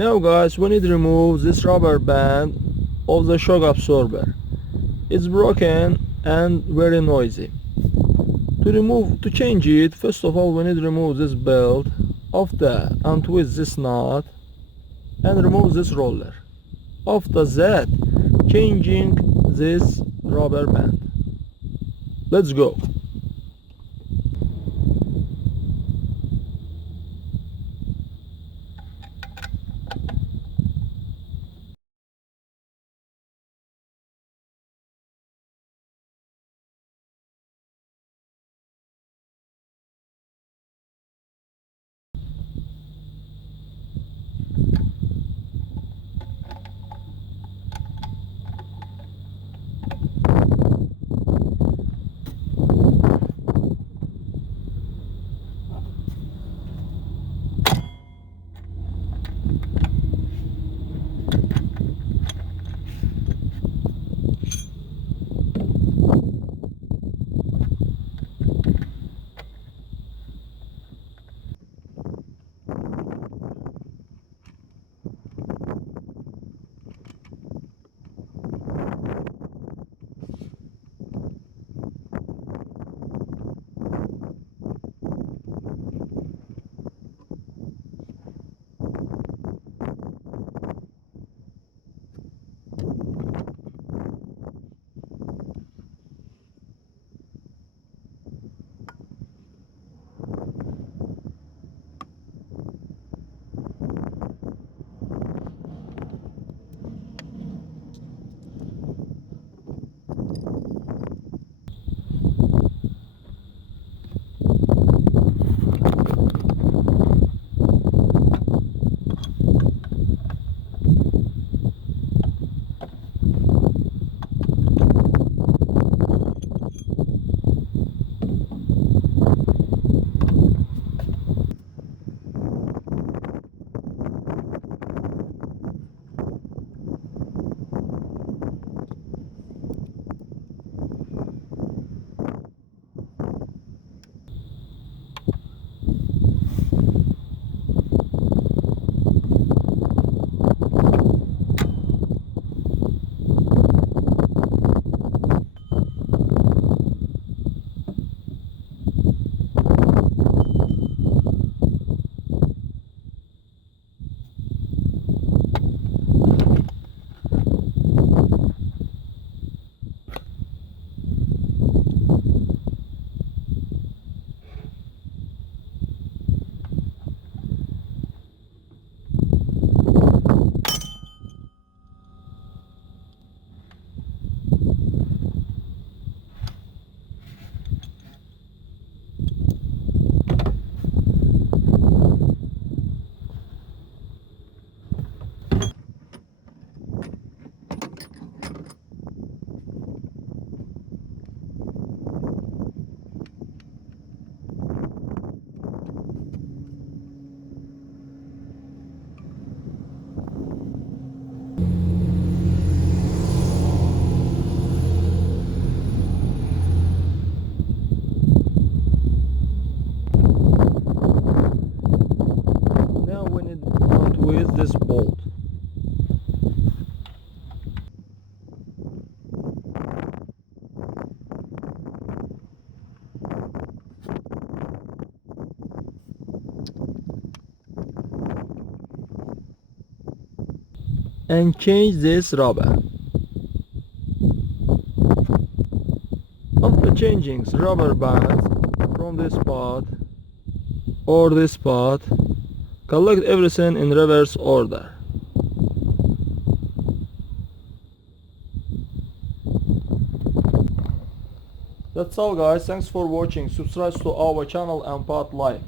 Now guys, we need to remove this rubber band of the shock absorber. It's broken and very noisy. To change it, first of all we need to remove this belt of the untwist this knot and remove this roller. After that, changing this rubber band. Let's go. Now we need to untwist this bolt. And change this rubber. After changing rubber bands from this spot or this spot, collect everything in reverse order. That's all guys, thanks for watching. Subscribe to our channel and like.